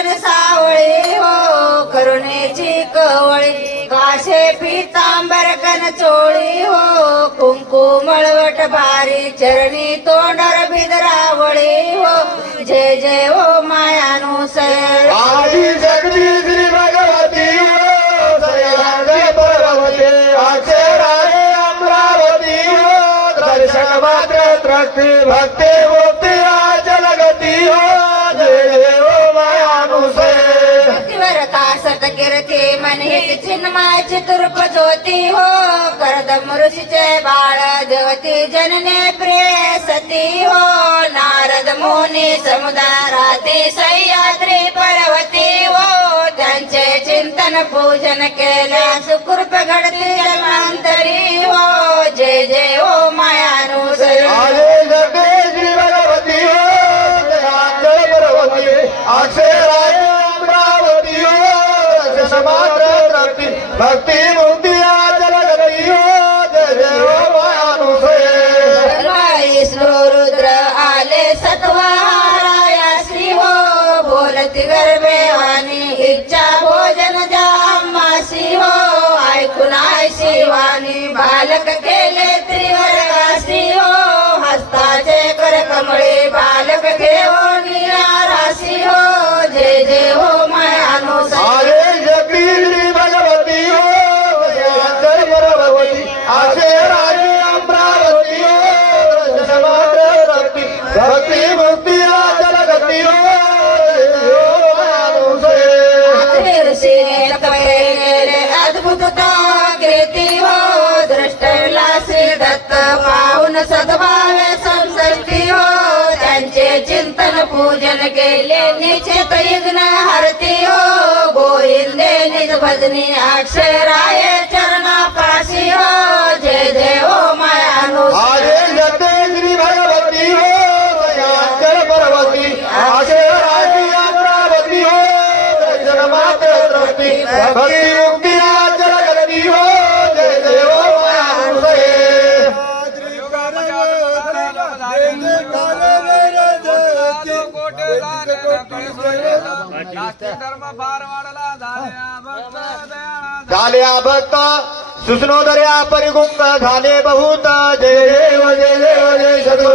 गगन सावळे हो करुणेची कवळी. काशे पितांबर कन चोळी हो कुंकू मळवट भारी चरणी तोंडर बिदरावळी हो. जय जय हो मायानुसर आदि जगदी श्री भगवती हो जयादे परवते अक्षराय अमरावती हो दर्शन मात्र तृप्ती कासत मन मनहित चिन्मय चतुर्प ज्योती हो करदम ऋषीचे बाळ देवती जनने प्रे सती हो नारद मुनी समुदाराती सह्याद्री पर्वती हो त्यांचे चिंतन पूजन केल्या सुकृप घडती जन्मांतरी हो जय जय हो मायानुसर बालक केले त्रिवर्गासी हो हस्ताचे कर कमळे बालक घेऊन राशी हो जय जय हो मायानुसार आरे जगदीश्वरी भगवती हो जय भगवती आशे राजे अमरावती हो समात्र भक्ती भक्ती मुक्ती जलगती हो जय हो मानुषे. ऋषी अद्भुत पूजन केले निश्चित यज्ञ हरती हो. गोविंदे निज भजनी अक्षराय चरणापाशी हो. जय जय हो मायानु आरे भगवती हो. जय पर्वती. आशे राजे अमरावती हो. तृप्ती भक्ती झाल्या भक्त दयाळा परिगुंग झाले बहुत जय देव जय देव जय सद्गुरुनाथा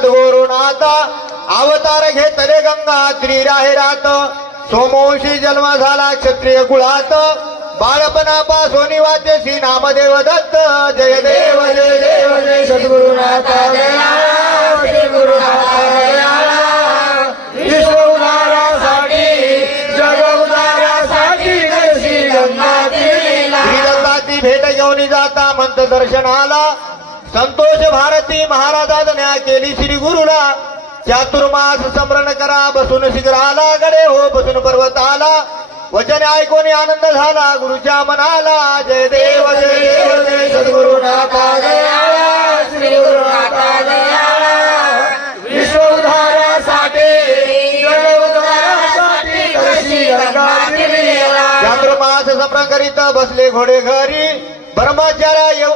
सद्गुरुनाथा अवतार घेतले गंगा त्रिराहिरात सोमवंशी जन्म झाला क्षत्रिय कुळात. बाळपणापासून वाचेसी नामदेव दत्त. जय देव जय देव जय सद्गुरुनाथा दयाळा गुरुनाथा दयाळा भेट घेऊन जाता मंत दर्शनाला. संतोष भारती महाराजांना केली. श्री गुरुला चातुर्मास स्मरण करा. बसून शिखराला गडे हो बसून पर्वताला वचन ऐकून आनंद झाला. गुरुच्या मनाला जय देव जय देव जय सद्गुरुनाथा दयाळा. श्री दयाळा. विश्व उद्धारासाठी चातुर्मास स्मरण करीत बसले घोडे घरी. ब्रह्मचार्य येऊ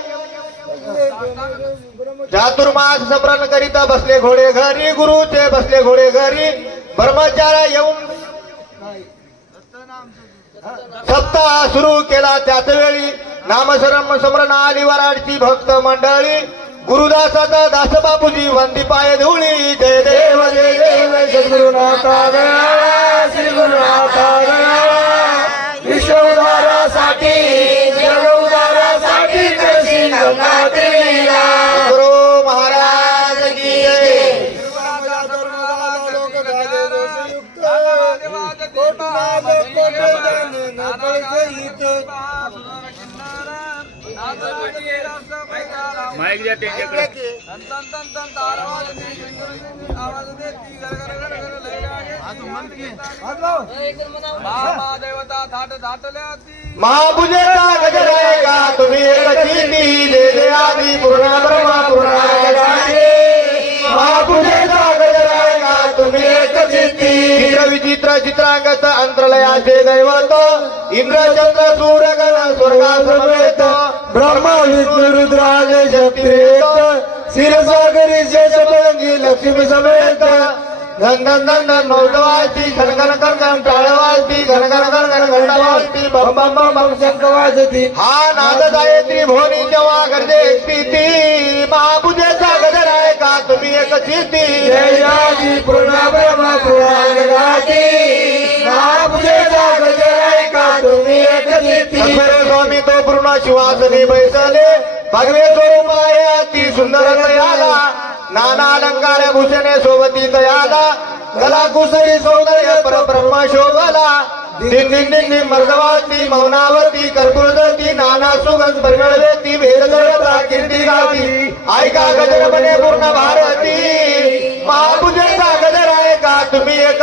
चातुर्मास स्मरण करिता बसले घोडे घरी गुरुचे बसले घोडे घरी. ब्रह्मचारा येऊन सप्ताह सुरू केला त्याच वेळी. नामसरम स्मरण आली वराडची भक्त मंडळी. गुरुदासाचा दासबापूजी वंदी पाय धुळी. जय देव जय देव सद्गुरुनाथ माईक द्या त्यांच्याकडे आवाज देती देवता थाट थाटल्या ती महापूजेचा गजर आहे विचित्र चित्रांगत अंतरलयाचे दैवत. इंद्रचंद्र सूर्यगण स्वर्गासमेत ब्रह्मा विष्णू रुद्राज शक्ती शिरसागरी शेषभंगी लक्ष्मी समेत. गंगन गंगन नौदवाती घनघन गणगण टाळवाती घनघन गणगण घंटावाती बम बम बम बम शंख वाजती हा नाद गायत्री भोनी जेव्हा गर्जे स्थिती महापूजेचा गजर आहे तुम्ही एक चिती जयाजी पूर्ण ब्रह्म पुराण गाती महापूजेचा गजर आहे का? तुम्ही एक चिती स्वामी तो पूर्ण शिवासनी बैसले. भगवे स्वरूप आहे अति सुंदर तयाला नाना अलंकार भूषणे सोबती तयाला गला कुसरी सौंदर्य परब्रह्म शोभला दिन दिन दिन दिन मर्दवाती मौनावती कर्पूरती नाना सुगंध परिमळवेती भेदजळता कीर्ती गाती ऐका गजर बने पूर्ण भारती. महापूजेचा गजर आहे का? तुम्ही एक